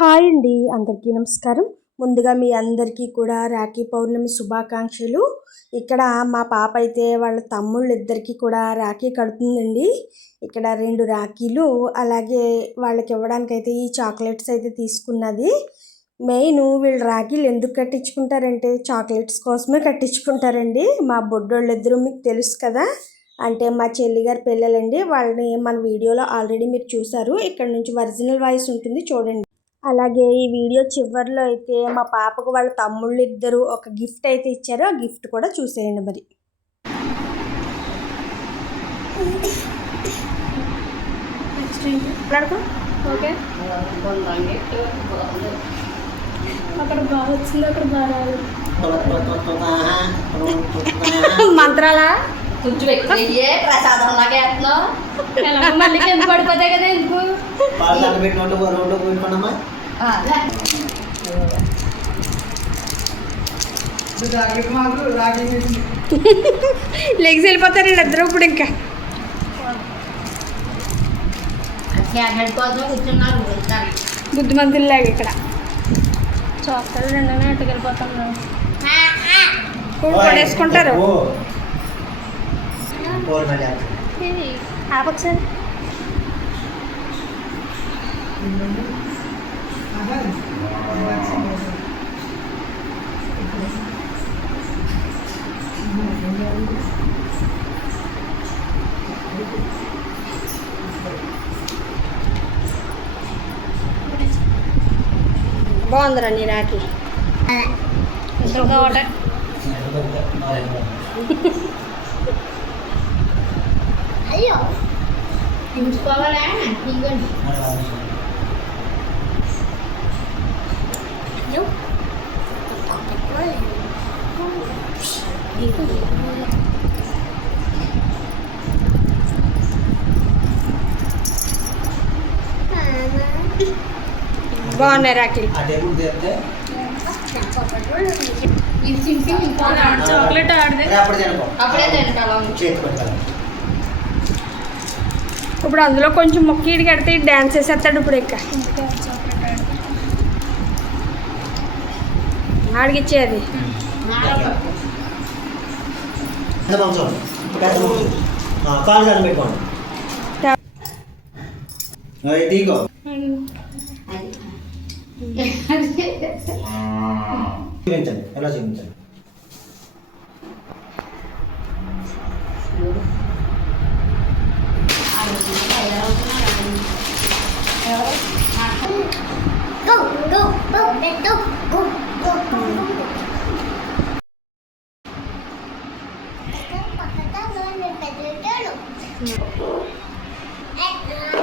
Hi అండి అందరికీ నమస్కారం. ముందుగా మీ అందరికీ కూడా రాఖీ పౌర్ణమి శుభాకాంక్షలు. ఇక్కడ మా పాప అయితే వాళ్ళ తమ్ముళ్ళు ఇద్దరికీ కూడా రాఖీ కడుతుందండి. ఇక్కడ రెండు రాఖీలు అలాగే వాళ్ళకి ఇవ్వడానికి అయితే ఈ చాక్లెట్స్ అయితే తీసుకున్నది. మెయిన్ వీళ్ళు రాఖీలు ఎందుకు కట్టించుకుంటారంటే చాక్లెట్స్ కోసమే కట్టించుకుంటారండి. మా బొడ్డోళ్ళిద్దరూ మీకు తెలుసు కదా. అంటే మా చెల్లి గారి పిల్లలండి వాళ్ళని మన వీడియోలో ఆల్రెడీ మీరు చూసారు ఇక్కడ నుంచి ఒరిజినల్ వాయిస్ ఉంటుంది చూడండి. అలాగే ఈ వీడియో చివరిలో అయితే మా పాపకు వాళ్ళ తమ్ముళ్ళు ఇద్దరు ఒక గిఫ్ట్ అయితే ఇచ్చారు. ఆ గిఫ్ట్ కూడా చూసేయండి మరి. ఓకే. అక్కడ బాగా వచ్చింది అక్కడ బాగా మంత్రాలా? కొంచెం ఎక్కువ ప్రసాదం లాగా వేస్తున్నావు. మళ్ళీ కింద పడిపోతాయి కదా ఎందుకు? లెగ్స్ వెళ్ళిపోతారు ఇద్దరు ఇప్పుడు ఇంకా. కూర్చున్నారు కూర్చున్నారు. బుద్ధిమంతుల్లాగా ఇక్కడ. చూస్తారు రెండనే అట్టుకెళ్ళిపోతాం ఇప్పుడు పడేసుకుంటారు. ఆపొకసారి బాగుందిరా నీ రాఖీ ఇంకా ఒకటే అయ్యో తీసుకోవాలా ఇదిగోండి బాగున్నాయి రాఖీ చాక్లెట్ ఇప్పుడు అందులో కొంచెం మొక్కీడి కడితే డ్యాన్స్ వేసేస్తాడు ఇప్పుడు ఇంకా. ఆడిగిచ్చేది పెద్ద మంచం పెద్ద మంచం ఆ, కాలు దాన్ని పెట్టుకోండి. 괜찮아. 연락이 괜찮아. Thank.